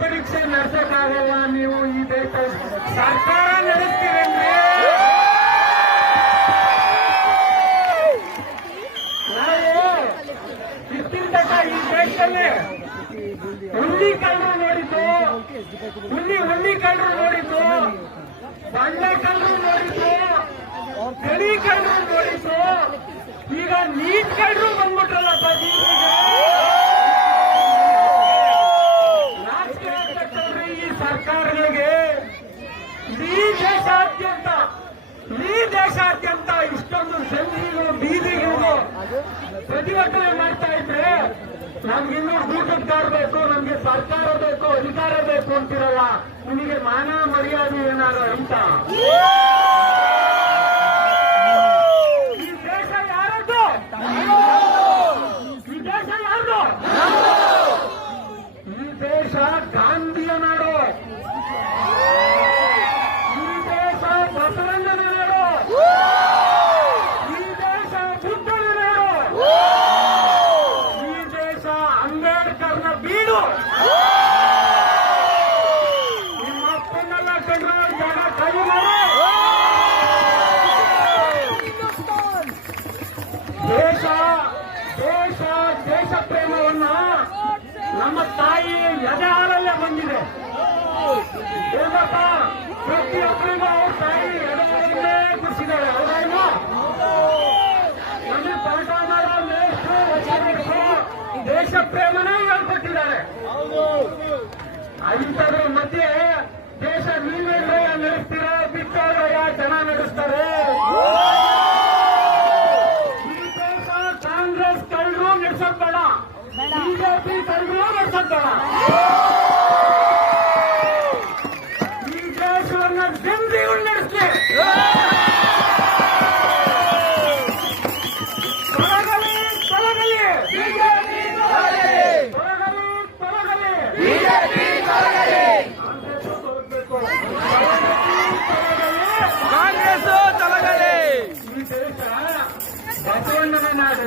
ಪರೀಕ್ಷೆ ನಡೆಸಕ್ಕಾಗಲ್ಲ. ನೀವು ಈ ದೇಶ ಸರ್ಕಾರ ನಡೆಸ್ತೀರೇನ್ರಿ? ನಾವು ಇಷ್ಟಿನ ತನಕ ಈ ದೇಶದಲ್ಲಿ ಹುಲ್ಲಿ ಕಳ್ಳರು ನೋಡಿದ್ದು, ಹುಲ್ಲಿ ಕಳ್ಳರು ನೋಡಿದ್ದು, ಬಂಡೆ ಕಳ್ಳರು ನೋಡಿದ್ದು, ಗಡಿ ಕಳ್ಳರು ನೋಡಿದ್ದು, ಈಗ ನೀಟ್ ಕಳ್ಳರು ಬಂದ್ಬಿಟ್ರಲ್ಲಪ್ಪ ರಾಜಕೀಯ ಆಗ್ತಕ್ಕಂದ್ರೆ ಈ ಸರ್ಕಾರಗಳಿಗೆ. ಇಡೀ ದೇಶಾದ್ಯಂತ ಇಷ್ಟೊಂದು ಸಂಧಿಗಳು ಬೀದಿಗಳು ಪ್ರತಿಭಟನೆ ಮಾಡ್ತಾ ಇದ್ರೆ ನಮ್ಗಿನ್ನೂ ಊಟದ ಕಾರ್ಡ್ ಬೇಕು, ನಮ್ಗೆ ಸರ್ಕಾರ ಬೇಕು, ಅಧಿಕಾರ ಬೇಕು ಅಂತಿರಲ್ಲ. ನಿಮಗೆ ಮಾನ ಮರ್ಯಾದೆ ಏನಾದ್ರು ಅಂತ? ಈ ದೇಶ ಯಾರದ್ದು? ಈ ದೇಶ ಯಾರು? ಈ ದೇಶ ಗಾಂಧಿಯ ನಾಡು, ಈ ದೇಶ ಬಸವಣ್ಣನ ನಾಡು, ಈ ದೇಶ ಬುದ್ಧನ ನಾಡು, ಈ ದೇಶ ಅಂಬೇಡ್ಕರ್ನ ಬೀಡು. ನಿಮ್ಮ ಅಪ್ಪನ್ನೆಲ್ಲ ಕಂಡ್ರೆ ಜಾಗ ಖಾಲಿ ಮಾಡು. ದೇಶ ಪ್ರೇಮವನ್ನ ನಮ್ಮ ತಾಯಿ ಎದೆ ಹಾಲಲ್ಲೇ ಬಂದಿದೆ. ಗೊತ್ತಾ? ಪ್ರತಿಯೊಬ್ಬರಿಗೂ ಅವ್ರ ತಾಯಿ ಎದೆ ಹಾಲನ್ನೇ ಕುಡಿಸಿದ್ದಾರೆ. ಹೌದಾ? ನಮಗೆ ಪಾಠ ಮಾಡೋ ದೇಶ ಪ್ರೇಮನೇ ಹೇಳ್ಕೊಟ್ಟಿದ್ದಾರೆ. ಇಂಥದ್ರ ಮಧ್ಯೆ ದೇಶ ನೀವೇನ್ರಯ್ಯ ನಡೆಸ್ತೀರಾ? ಬಿಟ್ಟೋದ್ರಯ್ಯ ಜನ ನಡೆಸ್ತಾರೆ. ಈ ದೇಶ ಕಾಂಗ್ರೆಸ್ ಕಳ್ಳರು ನಡೆಸೋದ್ ಬೇಡ, ಬಿಜೆಪಿ ಕಳ್ಳರು ನಡೆಸೋದ್ ಬೇಡ. ಈ ದೇಶವನ್ನ ಜಂಜಿಗಳು ನಡೆಸ್ಲಿ. ತೊಲಗಲಿ ತೊಲಗಲಿ ಬಿಜೆಪಿ, ತೊಲಗಲಿ ತೊಲಗಲಿ ಬಿಜೆಪಿ, ಕಾಂಗ್ರೆಸ್ ತೊಲಗಲಿ. ಈ ದೇಶ ಬಸವಣ್ಣನ ನಾಡು.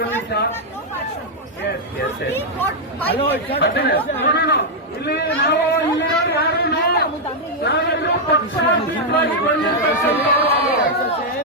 ಇಲ್ಲಿ ನಾವು ಇಲ್ಲಿರೋರು ಯಾರು ನಾವೆಲ್ಲರೂ ಪಕ್ಷಾತೀತವಾಗಿ ಬಂದಿರ್ತಕ್ಕಂಥ